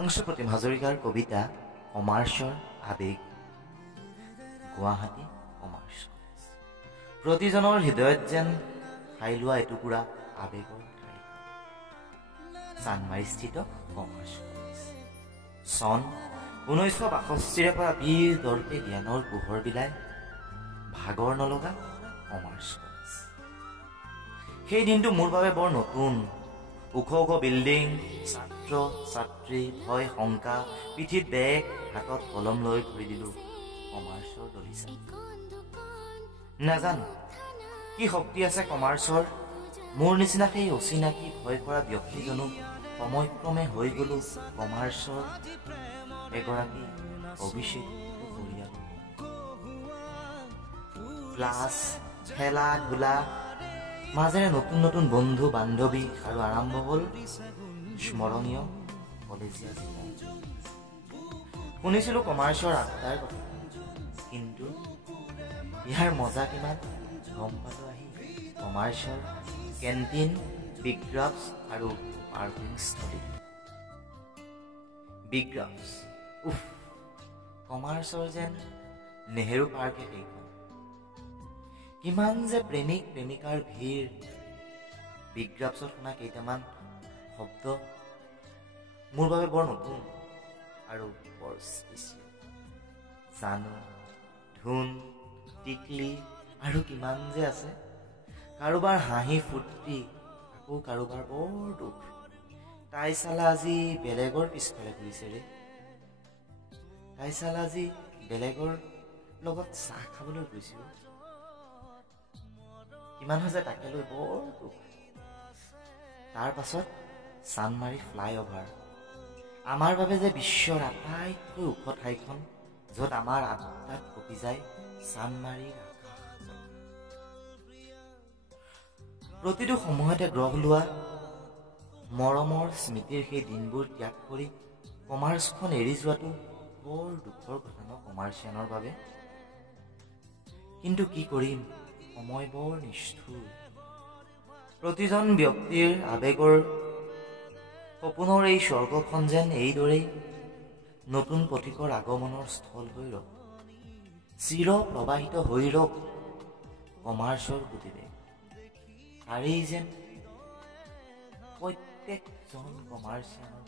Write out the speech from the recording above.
হিমাংশু প্ৰতিম হাজৰিকাৰ কবিতা কমাৰ্চৰ আবেগ। গুৱাহাটী কমাৰ্চ কলেজ প্ৰতিজনৰ হৃদয়ত যেন ঠাই লোৱা এটুকুৰা আবেগৰ ঠাই। চানমাৰীস্থিত কমাৰ্চ কলেজ। চন 1962 পৰা বীৰ দৰ্পে জ্ঞানৰ পোহৰ বিলাই ভাগৰ নলগা কমাৰ্চ কলেজ। সেই দিনটো মোৰ বাবে বৰ নতুন। ওখ ওখ বিল্ডিং, ছাত্ৰ ছাত্ৰী, ভয় শংকা, পিঠিত বেগ, হাতত কলম লৈ ঘূৰি দিলো কমাৰ্চৰ দলিচা। নাজানো কি শক্তি আছে কমাৰ্চৰ। মোৰ নিচিনা সেই অচিনাকি ভয় কৰা ব্যক্তিজনো সময়ক্ৰমে হৈ গলো কমাৰ্চৰ এগৰাকী অভিষেক্ত পৰিয়াল। ক্লাছ, খেলা ধূলা মাজেৰে নতুন নতুন বন্ধু বান্ধৱী আৰু আৰম্ভ হ'ল স্মৰণীয় কলেজীয়া জীৱন। শুনিছিলো কমাৰ্চৰ আড্ডাৰ কথা, কিন্তু ইয়াৰ মজা কিমান গম পালো আহি কমাৰ্চৰ কেণ্টিন, বিগ্ৰাফছ আৰু পাৰ্কিং স্থলী। বিগ্ৰাফছ, উফ, কমাৰ্চৰ যেন নেহেৰু পাৰ্কে সেইখন। কিমান যে প্ৰেমিক প্ৰেমিকাৰ ভিৰ। বিগ্ৰাফছত শুনা কেইটামান শব্দ মোৰ বাবে বৰ নতুন আৰু বৰ স্পেচিয়েল। জানো, ধুন, টিকলি আৰু কিমান যে আছে। কাৰোবাৰ হাঁহি ফূৰ্তি, আকৌ কাৰোবাৰ বৰ দুখ। তাই চালা আজি বেলেগৰ পিছফালে ঘূৰিছে ৰে। তাই চালা আজি বেলেগৰ লগত চাহ খাবলৈ গৈছিল। কিমান হৈছে তাকে লৈ বৰ দুখ। তাৰ পাছত চানমাৰী ফ্লাইঅভাৰ, আমাৰ বাবে যে বিশ্বৰ আটাইতকৈ ওখ ঠাইখন, য'ত আমাৰ আড্ডাত কঁপি যায় চানমাৰীৰ আকাশ। প্ৰতিটো সময়তে গ্ৰহ লোৱা মৰমৰ স্মৃতিৰ সেই দিনবোৰ ত্যাগ কৰি কমাৰ্চখন এৰি যোৱাটো বৰ দুখৰ কথা ন কমাৰ্চিয়ানৰ বাবে। কিন্তু কি কৰিম, সময় বৰ নিষ্ঠুৰ। প্ৰতিজন ব্যক্তিৰ আবেগৰ সপোনৰ এই স্বৰ্গখন যেন এইদৰেই নতুন পথিকৰ আগমনৰ স্থল হৈ ৰখ, চিৰ প্ৰবাহিত হৈ ৰখ কমাৰ্চৰ গতিৰে। তাৰেই যেন প্ৰত্যেকজন কমাৰ্চিয়ানৰ